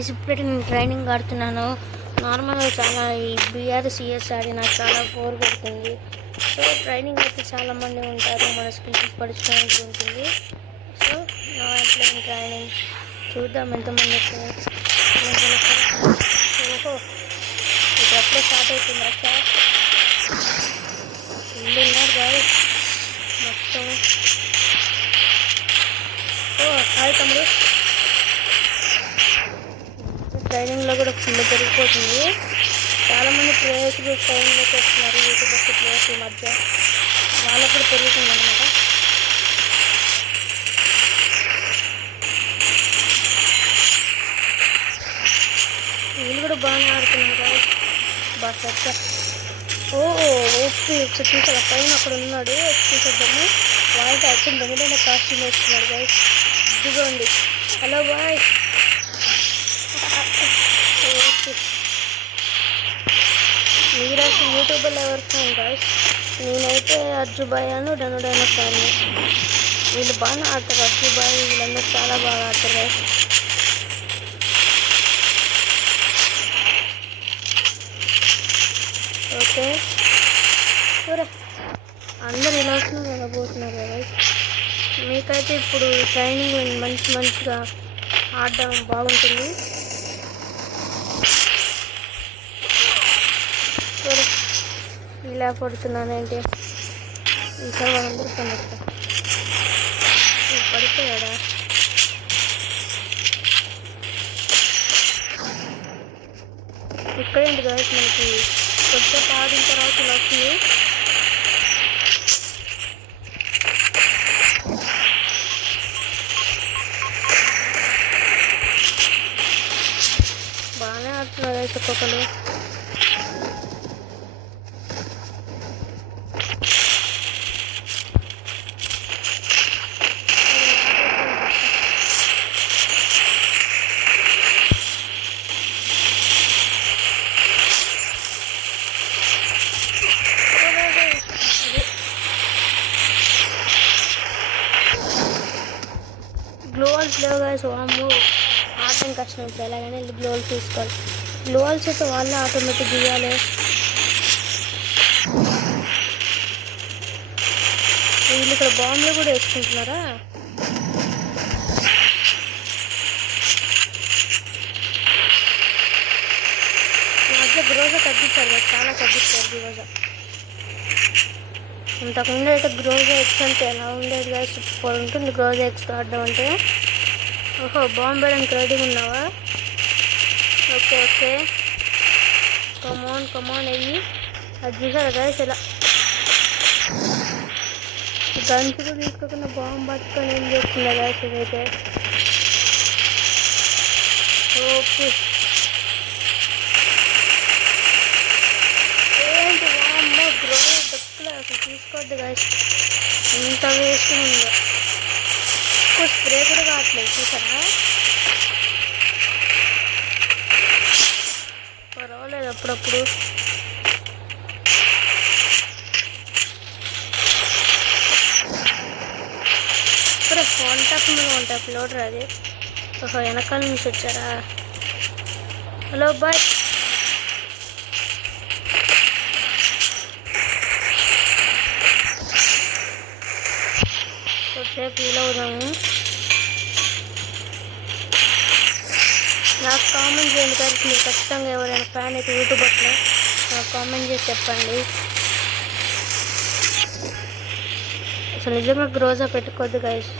Guys ఇప్పుడైతే నేను training ఆడుతున్నాను. నార్మల్గా చాలా ఈ BRCS ఆడి నాకు చాలా బోర్ కొడుతుంది. సో ట్రైనింగ్ అయితే చాలామంది ఉంటారు, మన స్కిల్స్ పడుచుకోవడానికి ఉంటుంది. సో నా ప్లేయింగ్ ట్రైనింగ్ చూద్దాం ఎంతమంది వస్తారు. ఓహో ఇది అప్పుడే స్టార్ట్ అవుతుంది. అచ్చా ఫుల్ ఉన్నారు గైస్ మొత్తం. ఓ హాయ్ తమ్ముడు. ట్రైనింగ్లో కూడా ఫుల్ పెరిగిపోతుంది. చాలామంది ప్లేయర్స్ కూడా ట్రైనింగ్లోకి వస్తున్నారు. యూట్యూబర్స్ ప్లేయర్స్ ఈ మధ్య వాళ్ళకు కూడా పెరుగుతుంది అనమాట. వీళ్ళు కూడా బాగానే ఆడుతున్నారు. బాగా ఓ ఓపి చూసారా పైన అక్కడ ఉన్నాడు. చూసేద్దాము. వాళ్ళతో అక్కడ దొంగ కాస్ట్యూమ్ వేస్తున్నాడు గైస్. ఇదిగోండి. Hello boy. మీరు అసలు యూట్యూబర్లో ఎవరు ఫ్యాన్ గైస్? నేనైతే అర్జుబాయ్ అను డనుడైన ఫ్యాన్. వీళ్ళు బాగా ఆడతారు. అర్జుబాయ్ వీళ్ళందరూ చాలా బాగా ఆడతారు గైస్. ఓకే సరే అందరు ఇలా వస్తున్నారు ఎలా పోతున్నారు గైస్. మీకైతే ఇప్పుడు ట్రైనింగ్ మంచిగా ఆడడం బాగుంటుంది. సరే ఇలా పడుతున్నానేంటి ఈసారి వాళ్ళందరూ పండుగ పడిపోయాడా? ఇక్కడేంటి గైస్ మనకి కొద్దిసేపు ఆడిన తర్వాత ఇలా వస్తుంది. బాగానే ఆడుతున్నారు గైస్ ఒక్కొక్కరు. గ్లోవల్స్ లేవు గైస్. వాము ఆడటం కష్టం. ఇప్పుడు ఎలాగైనా వెళ్ళి గ్లోవల్ తీసుకోవాలి. గ్లోవల్స్ అయితే వాళ్ళే ఆటోమేటిక్ దిగాలి. వీళ్ళు ఇక్కడ బాంబులు కూడా వేసుకుంటున్నారా? ఈ మధ్య గ్రోజా తగ్గించారు కదా, చాలా తగ్గించారు గ్రోజా. ఇంతకుముందు అయితే గ్రోజా ఎక్స్ అంటే ఎలా ఉండేది కదా, సూపర్ ఉంటుంది గ్రోజా ఎక్స్ ఆడడం అంటే. ఓహో బాంబు వేయడానికి రెడీగా ఉన్నావా? ఓకే ఓకే కమాన్ అయ్యి అది చూసారా గైస్ ఇలా గన్స్ కూడా తీసుకోకుండా బాంబు పట్టుకొని ఏం చేస్తుందా గైస్ ఇదైతే. ఓకే ఏంటి వామ్మో గ్రోజా దొక్కలే అసలు తీసుకోవద్దు గైస్. ఇంత వేస్ట్ ఉందో. ఎక్కువ స్ప్రే కూడా కావట్లేదు చూసారా. పర్వాలేదు అప్పుడప్పుడు. ఇప్పుడు వన్ ట్యాప్ లోడర్ అది. ఓహో వెనకాల నుంచి వచ్చారా? Hello bye. కొద్దిసేపు ఫీల్ అవుదాము. నాకు కామెంట్ చేయండి గారు. మీరు ఖచ్చితంగా ఎవరైనా ఫ్యాన్ అయితే యూట్యూబర్లో నాకు కామెంట్ చేసి చెప్పండి. అసలు నిజంగా గ్రోజా పెట్టుకోవద్దు గైస్.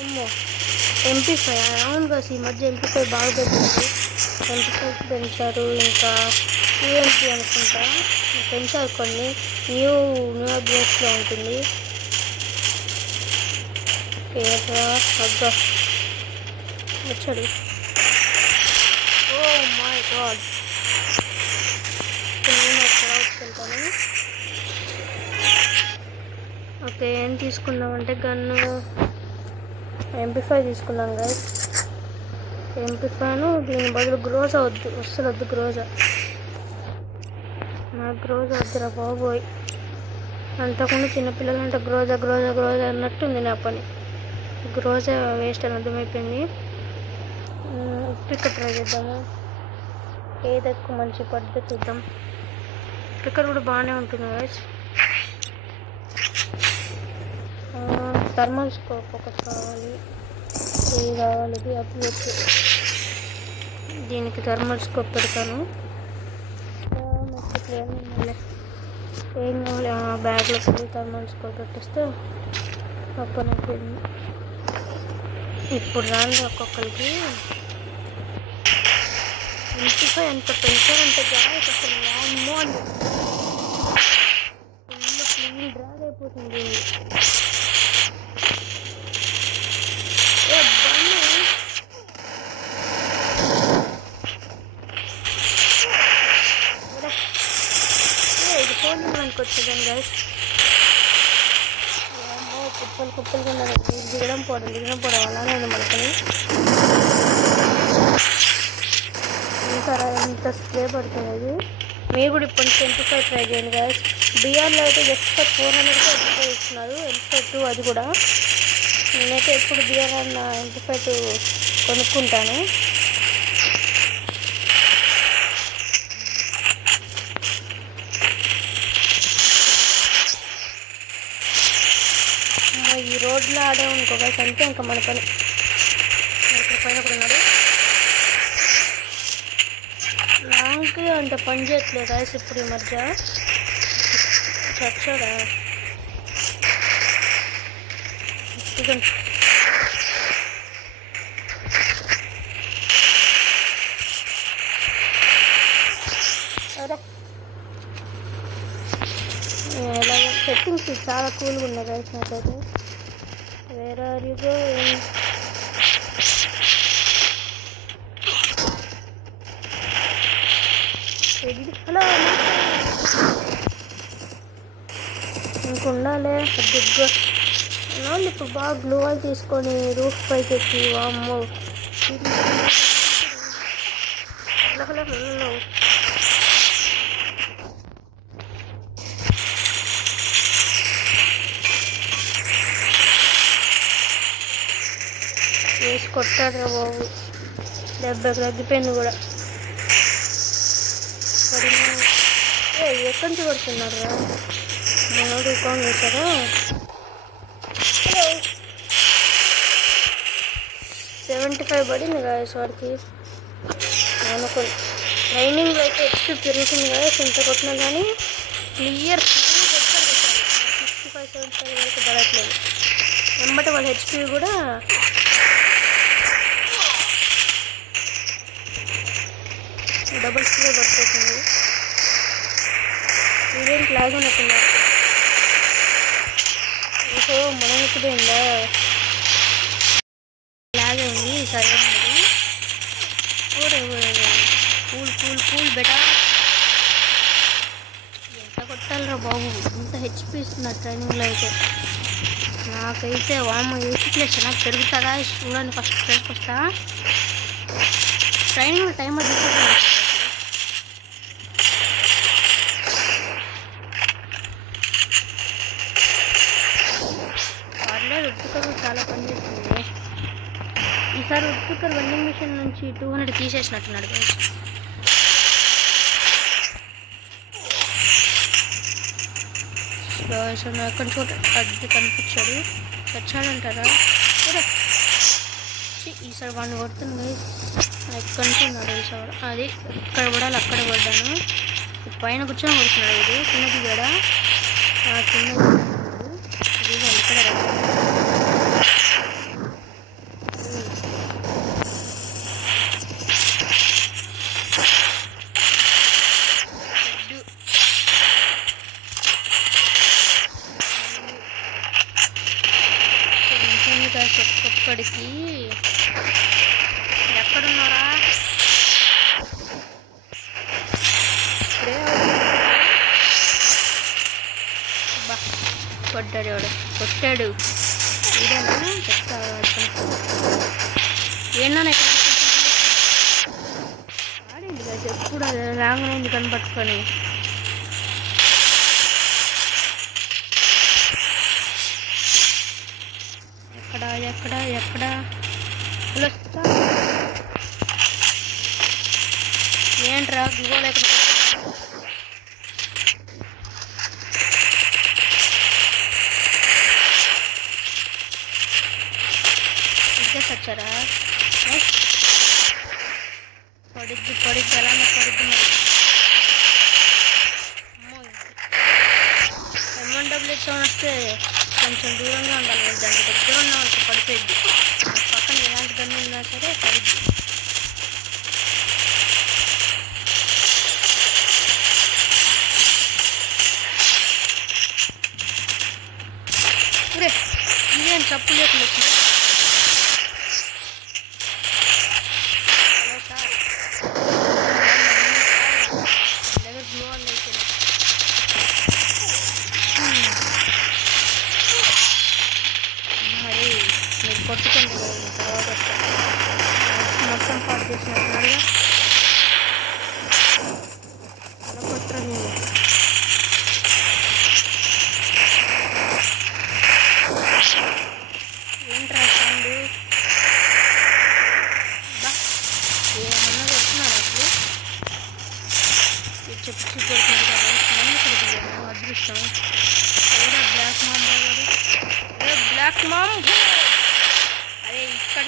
అమ్మో MP5 అవును గైస్. ఈ మధ్య MP5 బాగా పెట్టింది. MP5 పెంచారు. ఇంకా UMP అనుకుంటా పెంచారు. కొన్ని న్యూ అప్డేట్స్లో ఉంటుంది. అబ్బా వచ్చాడు. Oh my god. నేను అక్కడ వచ్చుకుంటాను. ఓకే ఏం తీసుకున్నామంటే గన్ను MP5 తీసుకున్నాం గైస్. MP5 దీని బదులు గ్రోజా వద్దు, అస్సలు వద్దు గ్రోజా. నాకు గ్రోజా వద్దురా బాబోయ్. అంతకుండా చిన్నపిల్లలు అంటే గ్రోజా గ్రోజా గ్రోజా అన్నట్టుంది నా పని. గ్రోజా వేస్ట్ అని అర్థమైపోయింది. ఇక్కడ ట్రై చేద్దాము, ఏది ఎక్కువ మంచి పడితే చూద్దాం. ఇక్కడ కూడా బాగానే ఉంటుంది గైస్. థర్మల్ స్కోప్ ఒకటి కావాలి, ఇది కావాలి, ఇది అప్లొచ్చు. దీనికి థర్మల్ స్కోప్ పెడతాను. ఏం కావాలి, బ్యాగ్లో థర్మల్ స్కోప్ పెట్టేస్తే ఓపెన్ అయిపోయింది. ఇప్పుడు రాండి ఒక్కొక్కరికి 25 ఎంత పెంచారంటే గాయస్ అసలు వామ్మో అని ఫుల్ క్లీన్ డ్రాగ్ అయిపోతుంది. ఇది ఫోన్ మనకి వచ్చేదాన్ని గైస్. కుప్పలు కుప్పలుగా ఉన్నది, దిగడం పోవడం అలానే ఉంది మనకని. సరే ఎంత స్ప్రే పడుతుంది. మీరు కూడా ఇప్పుడు 25 ట్రై చేయండి గైస్. బిఆర్లో అయితే జస్ట్ 400కి 25 ఇస్తున్నారు, 25 అది కూడా. నేనైతే ఎప్పుడు బిఆర్ అన్న 25 కొనుక్కుంటాను. ఈ రోడ్లో ఆడే ఇంకో గైస్ అంటే ఇంకా మన పని. పైన కూడా ఉన్నాడు. లాంగ్ అంత పని చేయట్లేదు గైస్ ఇప్పుడు ఈ మధ్య. చచ్చాడా సెట్టింగ్స్ చాలా కూల్గా ఉన్నాయి గైస్ నాకైతే. వేరే అరిగో హలో ఇంకుండాలే దిగ్గు వాళ్ళు ఇప్పుడు బాగా గ్లూవాల్ తీసుకొని రూఫ్ పైకి ఎక్కి వామ్మో వేసి కొట్టాడు రా బాబు. దెబ్బకి తగ్గిపోయింది కూడా. ఎక్కడి నుంచి కొడుతున్నారు రా మనోడు కాల్ చేశారా. 75 పడింది గాయస్ వాడికి. అనుకో ట్రైనింగ్లో అయితే హెచ్పి పెరుగుతుంది కదా, ఎంత కొట్టినా కానీ క్లియర్ 65-75 వరకు పడట్లేదు. వెంబట వాళ్ళ హెచ్పి కూడా డబుల్ స్లో పడిపోతుంది. ఇదేం క్లాగ్ ఉన్నట్టున్నారు. ఓహో మనం ఎక్కిపోయిందా, క్లాగ్ అయింది. సరే కూల్ కూల్ కూల్ బెటా. ఎంత కొట్టాలరా బాబు, ఇంత హెచ్పి ఇస్తున్నారు ట్రైనింగ్లో అయితే. నాకైతే వామ 80 ప్లస్ నాకు పెరుగుతుందా చూడండి. ఫస్ట్ ప్లేస్కి వస్తా. ట్రైనింగ్లో టైం అది పర్లేదు. ఉత్తుకర్ చాలా పనిచేస్తుంది. ఈసారి ఉత్తుకర్ వెండింగ్ మిషన్ నుంచి 200 తీసేసినట్టున్నాడు. ఎక్కడి చోట అడ్డు కనిపించాడు. చచ్చాడంటారా? ఈసారి వాడిని కొడుతుంది. ఎక్కడి నుంచి ఉన్నాడు ఈసారి. అది ఇక్కడ పడాలి, అక్కడ పడ్డాను. పైన కూర్చొని కొడుతున్నాడు. ఇది కింద దిగాడా? కింద దిగాడు ఇక్కడ. ఒక్కొక్కడికి ఎక్కడున్నారా? బా కొట్టాడు వాడు, కొట్టాడు. ఇదేనా చెప్తా ఏమన్నా ఆడింది కదా ఎప్పుడు అది రాంగ్ అయింది కనపట్టుకొని. ఎక్కడ ఏంట్రా గూగోలు ఎక్కడ ఇద్దరు వచ్చారా పడిద్ది అలానే పడిద్ది మరి M1W వస్తే కొంచెం దూరంగా ఉండాలి దానికి దగ్గర ఉన్న వాళ్ళకి పడిపోయింది పక్కన ఎలాంటి గన్ను ఉన్నా సరే పడిద్ది ఇదేం తప్పు లేకుండా వచ్చింది హలో సార్ దగ్గర గ్లో అని అయిపోయింది మరి మీరు కొట్టుకోండి తర్వాత వస్తాను మొత్తం పాటు చేసినట్టున్నారుగా అలా కొట్టరు నేను ఏంట్రా సౌండ్ బా ఏమన్నా కొడుతున్నాడు అసలు పిచ్చి కొడుతుంది కదా నన్ను ఇక్కడ దిగాను అదృష్టం ఏడా బ్లాక్ మామ్ బాగాడు బ్లాక్ మామ్ అరే ఇక్కడ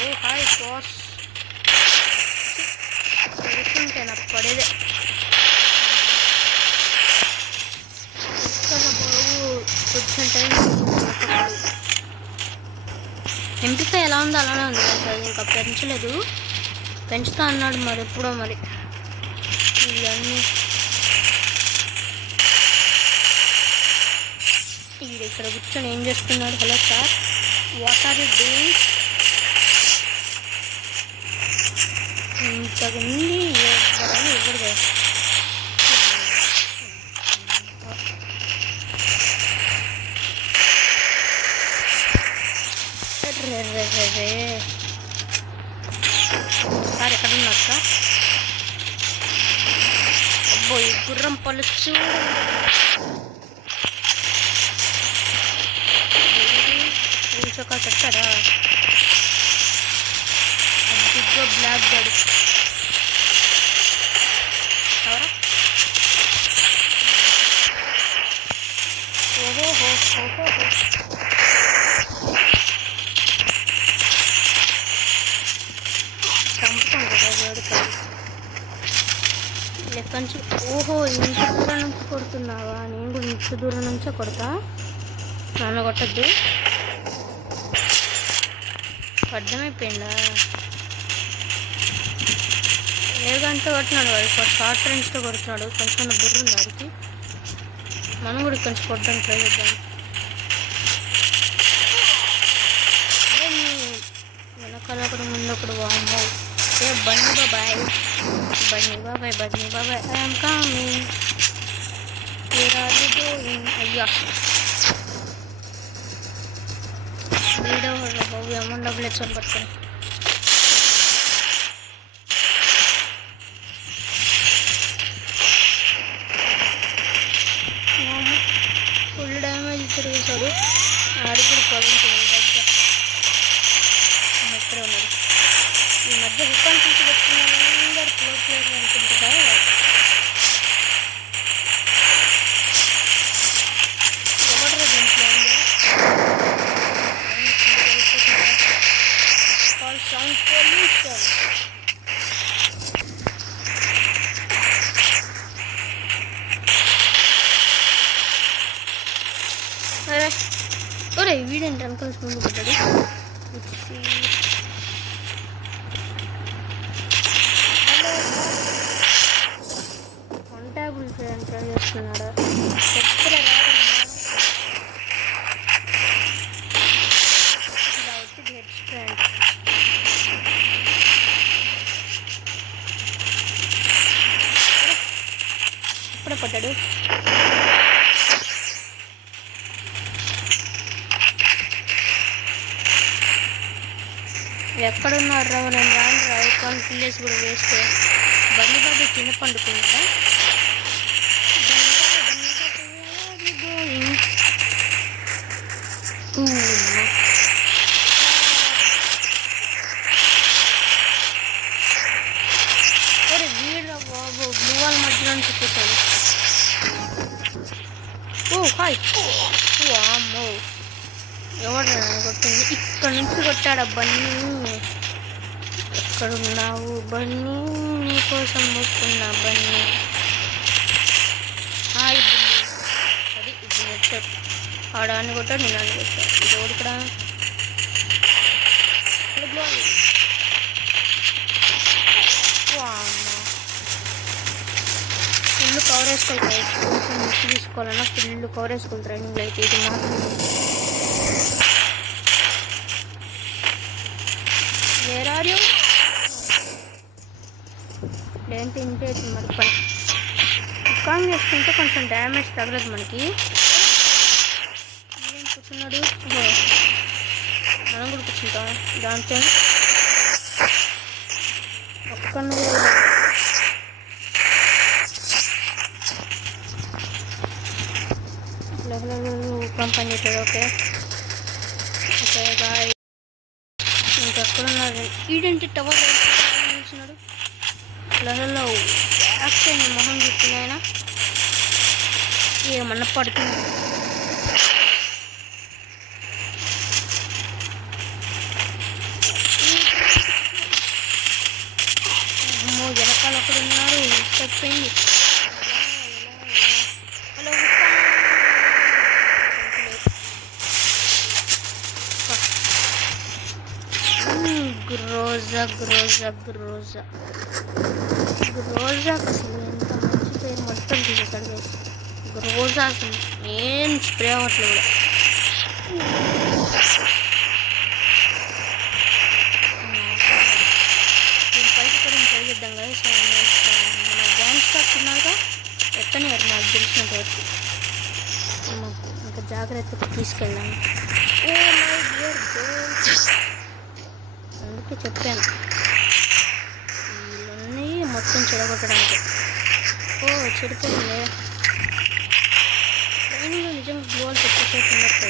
ఓ హాయ్ బాస్ పెడుతుంటే నాకు పడేదే కొంచెం టైం MP5 ఎలా ఉందో అలానే ఉంది సార్ ఇంకా పెంచలేదు పెంచుతా అన్నాడు మరి ఎప్పుడో మరి ఇవన్నీ ఇక్కడ కూర్చొని ఏం చేస్తున్నాడు hello sir what are you doing ఇంతకుముందు ఎవరు సార్ ఎక్కడ ఉన్నారు సార్ అబ్బో ఈ గుర్రం పలుచు కూర్చోక వచ్చాడా అదిగో బ్లాక్ గాడు ఎవరా ఓహో లెక్కంచు ఓహో ఇంత దూరం నుంచి కొడుతున్నావా నేను కూడా ఇంత దూరం నుంచే కొడతా నాన్న కొట్టద్దు అర్థమైపోయిందా ఏదంతా కొట్టినాడు వాడు షార్ట్ రేంజ్తో కొడుతున్నాడు కొంచెం బుర్ర ఉంది వాడికి మనం కూడా కొంచెం కొట్టడానికి ట్రై చేద్దాం వెనకాల ఒకటి ముందు ఒకటి వామ్మో బన్నీ బాబాయ్ ఐఎమ్ కమింగ్ అయ్యా వీడియో బాబు M1W అని పట్టుకొని ఫుల్ డ్యామేజ్ తిరుగుతాడు ఆడి కూడా పడుతుంది దగ్గర ఎక్కడ ఉన్నాడు ఈ మధ్య హుకాన్ తీసి పెట్టుకున్నారు అందరు ప్లో ప్లేయర్లు అనుకుంటుందా ఎవడరా దీంట్లో సౌండ్ పొల్యూషన్ ఒరే వీడేంటి అనుకోని ముందు పడ్డాడు కాంటాబుల్ ఫ్రెండ్ ట్రై చేస్తున్నాడు ఎక్కడ ఇలా వచ్చి హెడ్ ఫ్రెండ్ ఇప్పుడే పడ్డాడు ఎక్కడున్నారు రావు నేను రాను రావు కానీ పిల్లేసి కూడా వేస్తే బండి బాబు కింద పండుకుంటా వీడ్రా బాబు, బ్లూ వాల్ మధ్యలో చెప్పేశాడు. హాయ్. అమ్మో, ఎవరు కొట్టింది? ఇక్కడ నుంచి కొట్టాడు బన్నీ. ఎక్కడున్నావు బన్నీ? నీకోసం వస్తున్నా బన్నీ. హాయ్ బన్నీ. అది ఇప్పుడు వచ్చాడు. ఆడాన్ని కొట్టాడు, నేను అని కొట్టాడు. ఇది ఒకటి ఇక్కడ ఫుల్ కవర్ వేసుకోవాలి. కొంచెం మిక్స్ తీసుకోవాలన్నా ఫుల్ కవర్ వేసుకోవాలి ట్రైనింగ్లో అయితే. ఇది మాత్రం వేరారు ఏంటి ఇంటే మరి పని కుక్కాంగ్ చేసుకుంటే కొంచెం డ్యామేజ్ తగలదు మనకి. ఏం కూర్చున్నాడు? మనం కూడా కూర్చుంటాం దాంతో. ఒక్క పని చేస్తాడు. Okay okay bye. ఇంకెక్కడున్నారు? ఈడేంటి టవర్ నిలిచినాడు? లహలో బ్యాక్ అయిన మొహం చెప్పిన ఆయన ఏమన్నా పడుతుంది. అమ్మో, వెనకాల అక్కడ ఉన్నారు. చెప్పండి. గ్రోజా గ్రోజా గ్రోజా గ్రోజా అసలు ఎంత మంచి పేరు, మొత్తం తీసేసాడు. గ్రోజా అసలు ఏం స్ప్రే అవ్వట్లేదు. నేను పైకి కూడా ట్రై చేద్దాం కదా. సో మన గ్యాంగ్ స్టార్స్ ఉన్నారుగా, ఎక్కనివారు నాకు తెలిసినంత వరకు. ఇంకా జాగ్రత్తగా తీసుకెళ్ళాను. ఓ మై డియర్ గర్ల్స్, అందుకే చెప్పాను వీళ్ళన్నీ మొత్తం చెడగొట్టడానికి. చెడిపోయింది. ట్రైన్లో నిజంగా గోల్ చెప్పేసేపు ఉన్నట్టు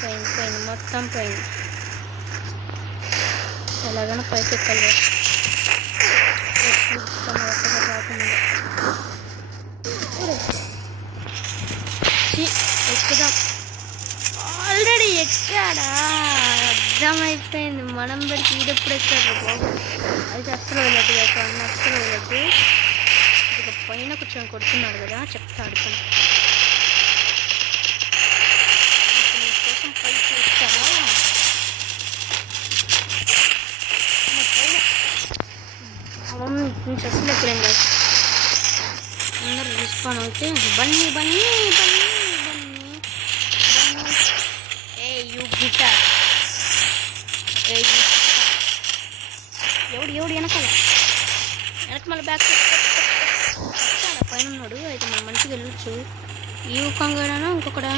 పోయింది మొత్తం పోయింది. ఎలాగైనా పైకి ఎక్కాలి రాకుండా. ఎక్కుదాం. ఆల్రెడీ ఎక్కాడా? అర్థమైపోయింది. మనం పెడితే ఈడెప్పుడు ఎక్కాడు బాబు. అయితే అస్సలు వెళ్ళదు కదా, అస్సలు వెళ్ళద్దు. ఇక పైన కూర్చొని కొడుతున్నాడు కదా, చెప్తాడు పని. నీకోసం పైకి వచ్చావా? నుంచి అసలు ఎక్కడేం లేదు. అందరూ రెస్పాండ్ అయితే బన్నీ బన్నీ బన్నీ బన్నీ బన్నీ. You guitar. ఎవడు వెనకాల మళ్ళీ బ్యాక్ పైన ఉన్నాడు. అయితే మనం మంచిగా వెళ్ళొచ్చు. ఈ కంగాడనా ఇంకొకడా?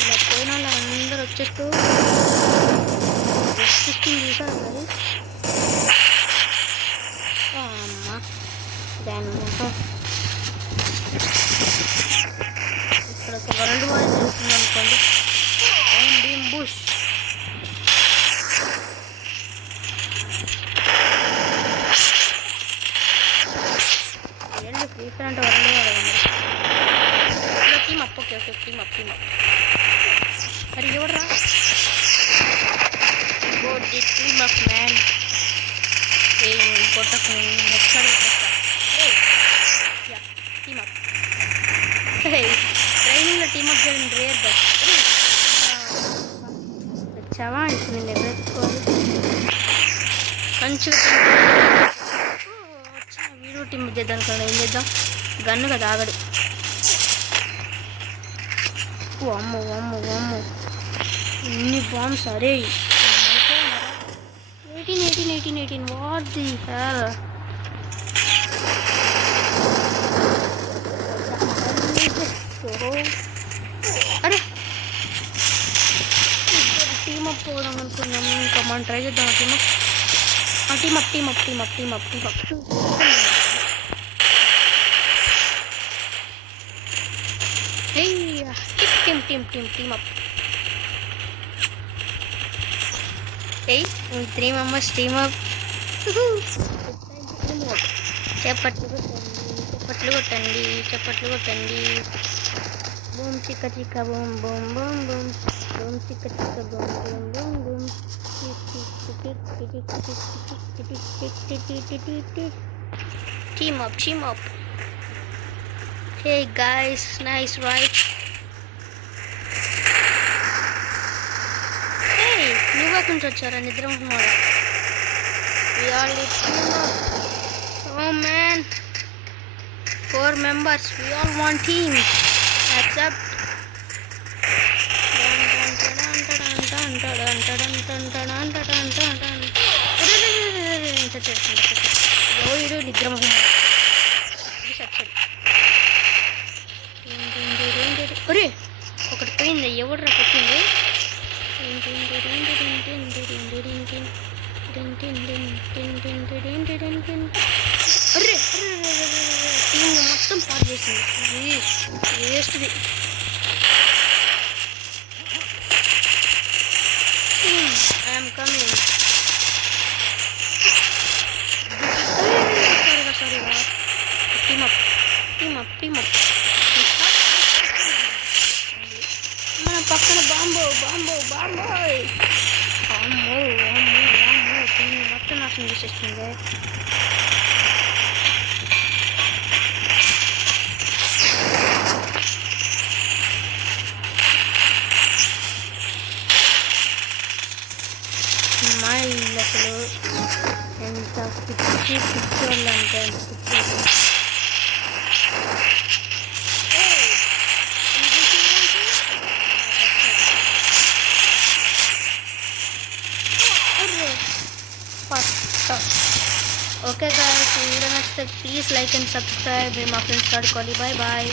ఇలా పోయిన వాళ్ళు అందరూ వచ్చేస్తూ చూసారు మరి. అమ్మ దాని మొహం ఇక్కడ ఒక వరల్డ్ వార్ జరుగుతుంది అనుకోండి. బీమ్ బుష్. ఫ్రీ ఫైర్ అంటే వరల్డ్ వార్ కదండి. Team up. Okay okay team up. మరి ఎవడరా? The team up man. కొట్టకు ఒకసారి టీమ్ అప్. ట్రైనింగ్లో టీమ్ అప్ చేయడం రేర్ బస్. వచ్చావా? ఇప్పుడు నేను ఎదుర్కోవాలి. మంచిగా వీడియో టీమ్ చేద్దాం కదా. ఏం చేద్దాం? గన్ను కదా ఆగడు. అమ్మో అమ్మో అమ్మో ఇన్ని బాంబ్స్. అరే 18. What the hell? అరే పోదాం అనుకున్నాము. ఇంకా మనం ట్రై చేద్దాం. టీమప్. టీమప్. 3 members team up. చప్పట్లు కొట్టండి. Boom chicka boom boom boom boom boom chicka boom boom boom boom. Team up. Hey guys, nice right? Hey, నువ్వు ఎక్కడి నుంచి వచ్చారా? నిద్ర ఉంటున్నాడు. We all need team up. Oh man, 4 members. We all want team. Accept. నిద్ర ఒరే ఒకటి పోయింది. ఎవడురా పెట్టింది? అరే టీంని మొత్తం పాడు చేసింది. వేస్ట్ది. I'm coming. సారీగా టీమప్. మన పక్కన బాంబో దీన్ని మొత్తం నాశనం చేసేస్తుంది. మా ఇల్లు అసలు ఎంత పిచ్చోళ్ళు అంటే పిచ్చోళ్ళు. Okay guys, if you don't like, please like and subscribe. My friends start calling. Bye.